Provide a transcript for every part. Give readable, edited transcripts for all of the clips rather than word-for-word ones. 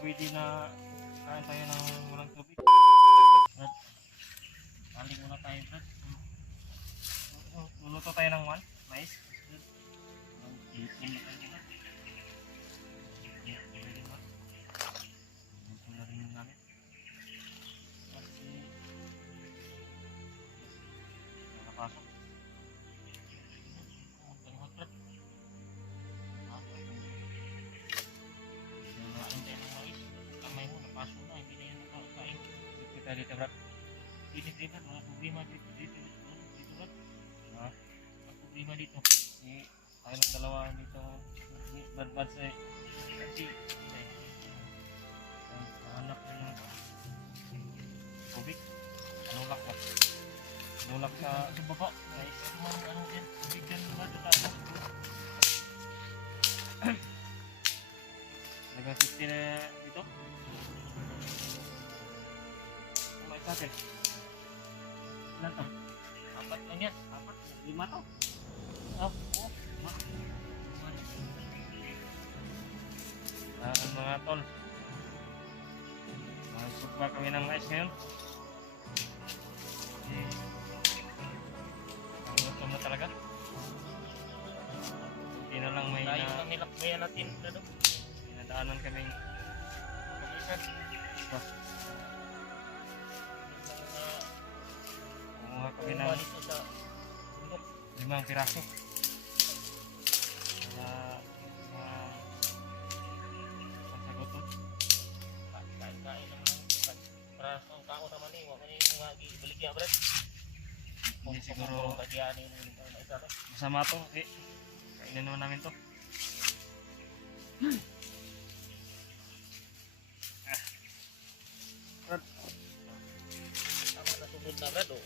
pwede na kain tayo ng walang tubig. Brad, kaling muna tayo, Brad. Luluto tayo ng mais. Ipon na tayo, Brad. Ipon na rin yung namin. Kasi nakapasok. Tangot, Brad. Kamay mo, napasok na. Hindi na yan nakakain. Kita dito, Brad. Dito, Brad. Wala problema dito. Dito, Brad. Wala problema dito. Tayo ng dalawa dito. Brad sa kasi hanap yun ng tubig. Nulak na. Nulak sa baba. Guys, ano yan? Tubig yan, Brad. Nagang 50 na dito. Kumain sa atin. Ilan to? 4 lang yan. 4. 5 to. Oh, 5. Mga tol. Masukba kami ng mais ngayon. Ang gusto mo talaga. Hindi na lang may nilakbayan natin na doon. Daanan kami pag-isad. Kumuha kami ng 5 piraso. Para masagot. Kain-kain naman. Para sa kao naman eh. Huwag yung mga ibaligya, Brad. Hindi siguro masama to. Kainin naman namin to. Brad. Tama na sugod na, Brad, oh.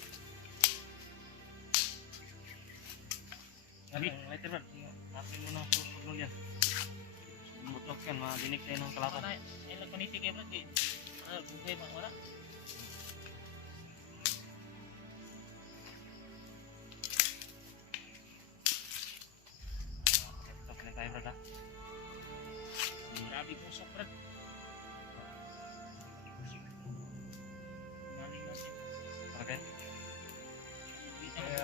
Later, Brad. Napin mo na sugod yan. Butok yan, madinig tayo ng kalapan. Ay, nagpaniti kayo, Brad. Bugay pa, wala. Laptop na tayo, Brad, ha. Grabe po sa Brad. Okay.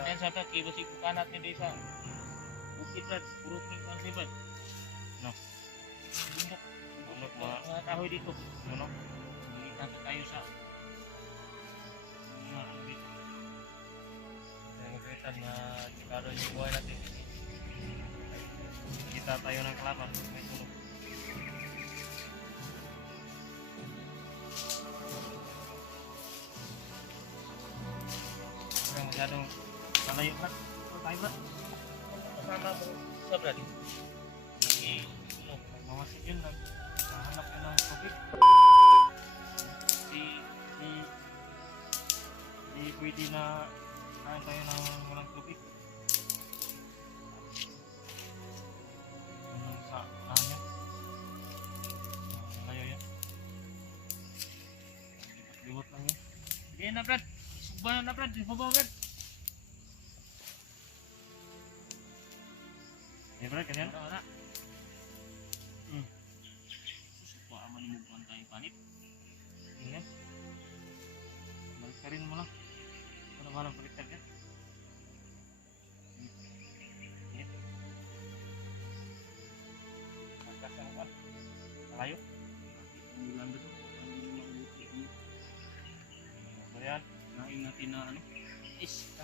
Dan sa atas kaya basi kanat ni desa. Bukit Brad, puro king kan si Brad. No. Bundok mga kahoy dito. No. Dito tayo sa mga dito. Kita na siguro yung buhay natin. Kita tayo ng kalaban. May tulog. Masyadong malayo, Brad. Tayo, Brad. Kasama mo sa Brad. Mamasig yun. Nahanap yun ng tubig. Di pwede na kain tayo ng walang tubig. Sa kanya. Malayo yan. Liwat lang yun. Sige na, Brad. Sugbahan na, Brad. Ibabaw, Brad. Ya, Brad, kanyan? Wala. Susukwa aman mo buwan tayo panit. Ingat. Balik ka rin mo lang. Ano ba lang baliktad yan? Ingat. Magkasang ba? Malayo? Bulan ba ito? Bayan. Naing natin na ano?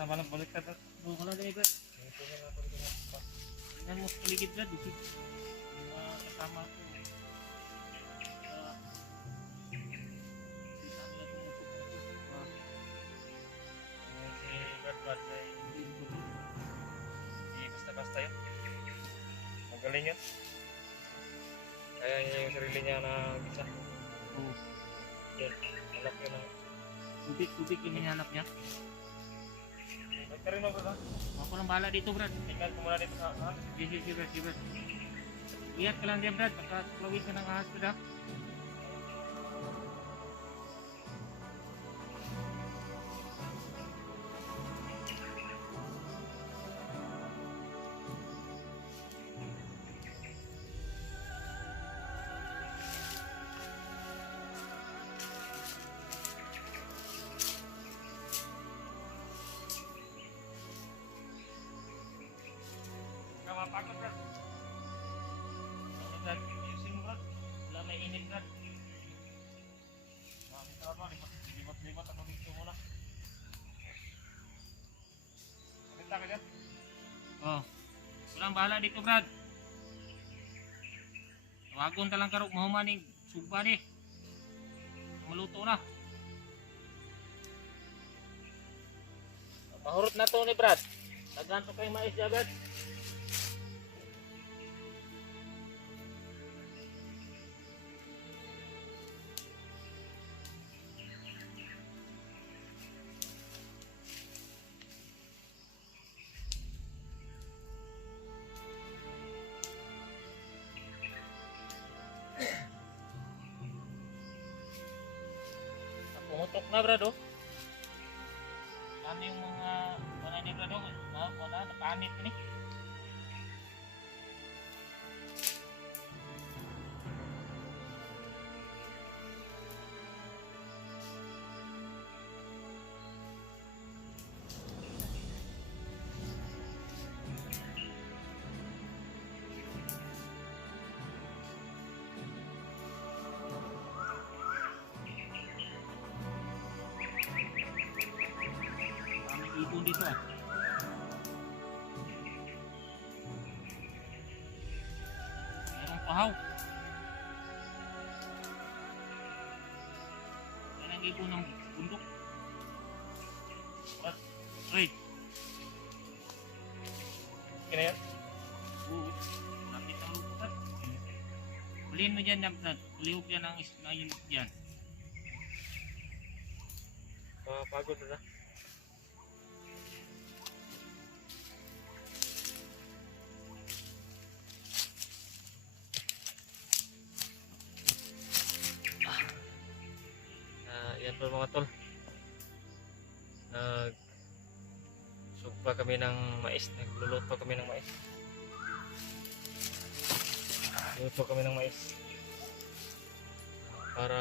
Ano ba lang baliktad? Buka na din, Brad. Ito na lang pala ito. Tingnan mo sa paligid, Brad. Kasama ko. Brad ay hindi basta-basta yun. Magaling yun. Kaya niya yung sarili niya na bisa. Yan. Hanap yun na. Tubig yung hinahanap niya. Nagkaroon mo, Brad? Ako lang bahala dito, Brad. Tingnan ko muna dito sa ahas. Sige, Brad. Iyak ka lang din, Brad. Pagkaklawis ka ng ahas, Brad. Brad. Ayusin mo, Brad. Wala may init, Brad. Nakakita ba? Libat-libat ako dito muna. Nakita ka dyan? Oh. Walang bahala dito, Brad. Tawagon talang karok mahumaning sugba ni. Maluto na. Mahurot na to ni Brad. Taganto kay mais agad. Pumutok na, Brad, oh. Ano yung mga wala ni Brad, oh? Wala, nakaanit ni. Ibon dito ah. Merong pahaw. Yan ang ibon ng bundok. What? Wait. Kaya yan? Oo. Lapit ang lupa. Ulihin mo dyan, ulihog yan ang ilog dyan. Pagod na. Yan po mga tol, nagsugpa kami ng mais, nagluluto kami ng mais, luto kami ng mais para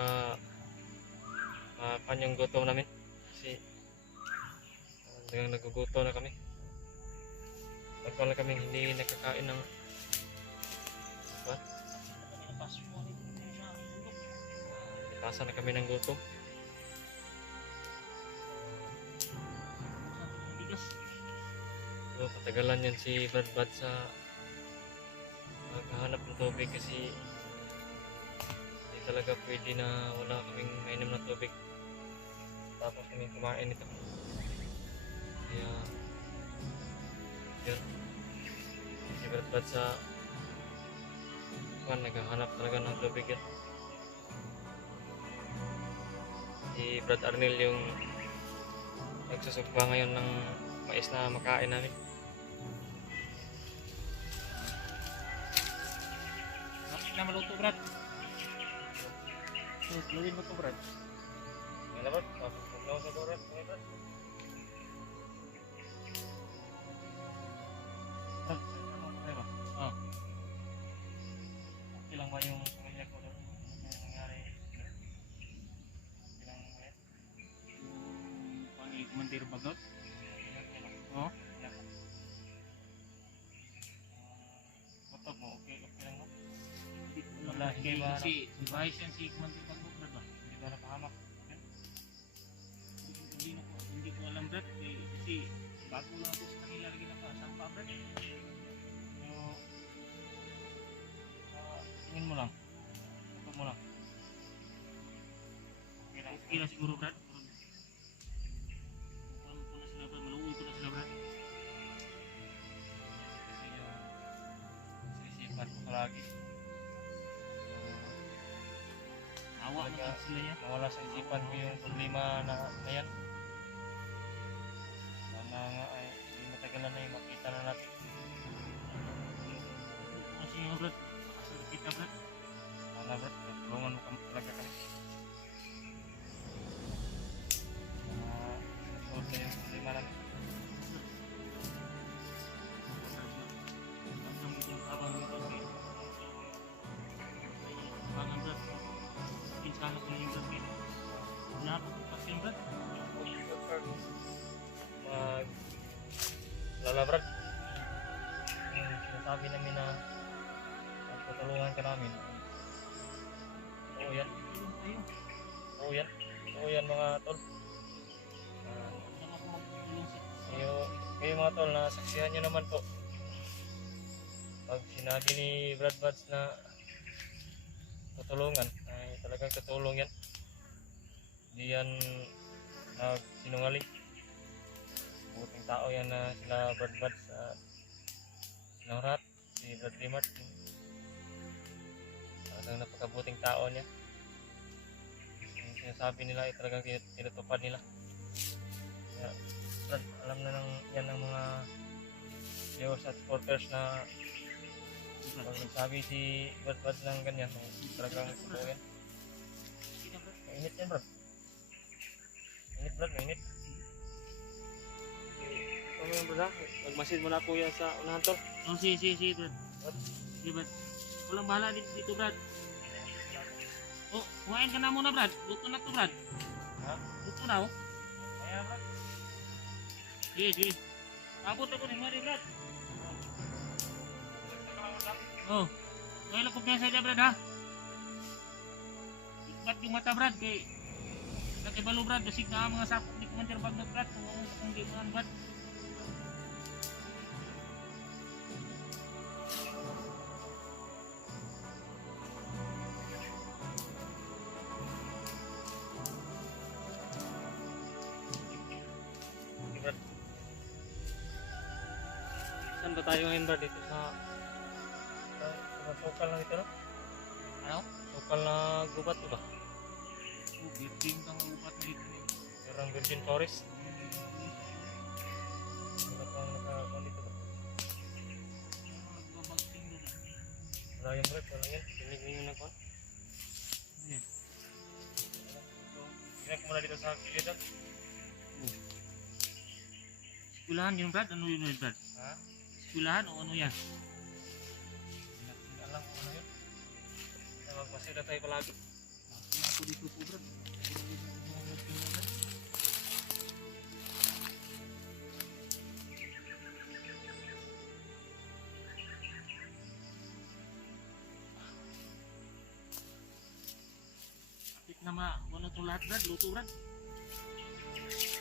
mapan yung gutom namin kasi nagugutom na kami. Pagkala na kami hindi nakakain ng likasan na kami ng gutom. So, patagalan yan si Brad sa maghahanap ng tubig kasi hindi talaga pwede na wala kaming mainom na tubig tapos kami kumain ito. Kaya yun, si Brad sa naghahanap talaga ng tubig yan. Si Brad Arnel yung nagsusugba ngayon ng mais na makain namin. Bakit na maluto, Brad? So, gawin mo to, Brad. Yan na, Brad. Paglaw sa Brad. Brad. Brad, ano ba? Oh. Okay lang ba yung pamilya ko doon? Ano nangyari? Okay lang ba? Pang-i-commandir bagot? Oh? Motor mo, okay lang mo? Wala, hindi ba? Kasi device yan si Commander Bagok, Brad ba? Hindi ba napahamak? Hindi ko alam, Brad. Kasi bago lang ako sa kanila lagi nakasampa, Brad. Pero, tingin mo lang. Ito mo lang. Okay lang siguro, Brad. Maluwi ko na sila, Brad. Sisipan ko lagi. Awa mo sila yan. Mawala sa isipan ko yung problema na yan. Sana nga ay hindi matagalan na yung makita na natin. Kasi nga, Brad, makasal kita, Brad. Sana, Brad, tulungan mo talaga kami. Solve na yung problema namin. Sana ko na yung gagawin. Napakapagpas yung Brad. Lala, Brad. Yung sinasabi namin na tutulungan ka namin. Oo yan. Tulong tayo. Oo yan. Oo yan mga tol. Saan ako magtulong sa Kayo mga tol, nasaksihan nyo naman po. Pag sinabi ni Brad Buds na tutulungan, ay talagang tutulong yan. Hindi yan nagsinungaling. Buting tao yan na sila Brad Buds, silang Rat, si Brad Rimart. Talagang napakabuting tao niya. Yung sinasabi nila ay talagang tinutupad nila. Kaya, Brad, alam na yan ng mga viewers at supporters na pag nagsabi si Brad Buds ng ganyan, talagang totoo yan. Mainit yan, Brad. Mainit, Brad, mainit. Ito mo yan, Brad, ha? Magmasid mo na kuya sa unahan, tol. Oh, sige, Brad. Sige, Brad. Walang bahala dito, Brad. Oh, kumain ka na muna, Brad. Luto na to, Brad. Ha? Luto na, oh. Ayan, Brad. Sige. Abot ako ni Mari, Brad. Oh, kaya lang kumpiyansa dyan, Brad, ha? Ikbat yung mata, Brad, kay nakibalo, Brad. Basig na mga sakop ni Commander Bagnot, Brad. Kung di mo, Brad. Brad. Saan ba tayo ngayon, Brad? Dito sa sukal na dito, no? Ano? Sukal na gubat, diba? Oh, birding kang upat na dito. Parang Virgin Forest. Wala pang nakakuha dito, ba? Babagting doon. Wala yan, Brad. Wala yan. Pinig mo yung nakuha. Ayan. Tingnan ko muna dito sa kilid. Skulahan yun, Brad? Ano yun, Brad? Ha? Skulahan o ano yan? Hindi alam kung ano yun. Kaya magmasira tayo palagi. Kaya ako dito po, Brad. Kapit na ano itong lahat, Brad? Luto, Brad.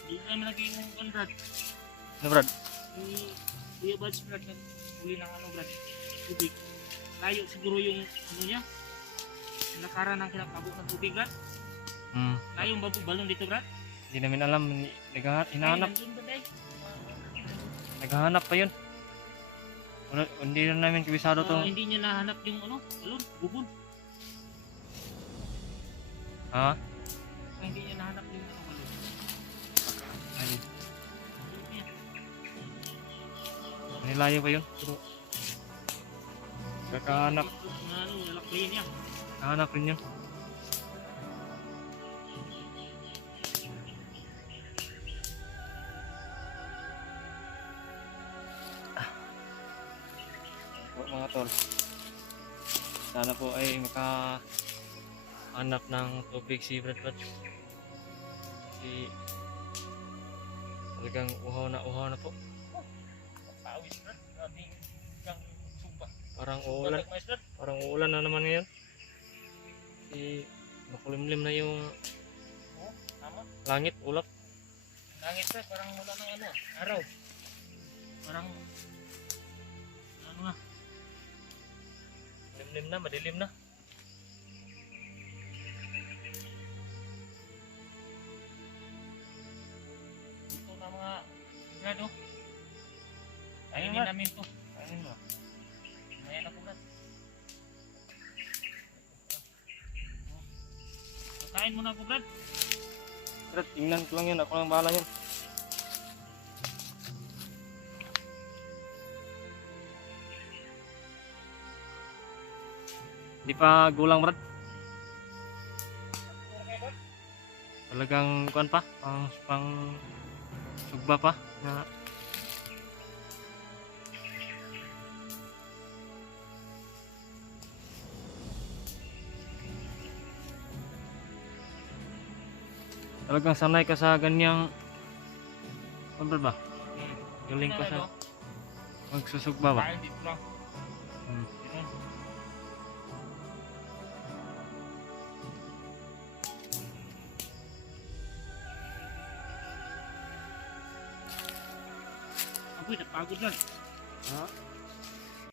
Hindi na namin lagi yung Brad. Ano, Brad? Kuya Buds, Brad, huli ng ano, Brad, tubig. Layo siguro yung ano niya, yung lakaran ng kinakabot ng tubig, Brad. Layo yung balon dito, Brad. Hindi namin alam. Hinahanap. Ay, nandun ba, Day? Naghahanap pa yun. Hindi na namin kabisado tong... Hindi niya nahanap yung ano, balon, bubon. Ha? Hindi niya nahanap yung ano, balon. Ay, Balon niya. nilayo pa yun. Pero... Kakahanap. Ano, lalakbayin niya. Kahanap rin yun. Mga tol, sana po ay makahanap ng tubig si Brad Buds. Kasi talagang uhaw na po. Pawis, Brad. Grabe kang sumpa. Parang uulan na naman ngayon. Kasi makulimlim na yung Oo, tama. langit, ulap. Langit, Brad, parang wala ng ano, araw. Parang, ano nga, Limlim na, madilim na. dito na mga grado. Ayun, Kainin Brad. namin to. Ayun na. Ayan ako, Brad. Kain muna ako, Brad. Brad, tingnan ko lang yun. Ako lang bahala yun. Di pa gulang, Brad. Talagang kuan pa, pang sugba pa na talagang sanay ka sa ganyang ano ba? Galing ka sa magsusugba ba? Kain dito lang. Hmm. Dito. Apoy, napagod lang. Ha?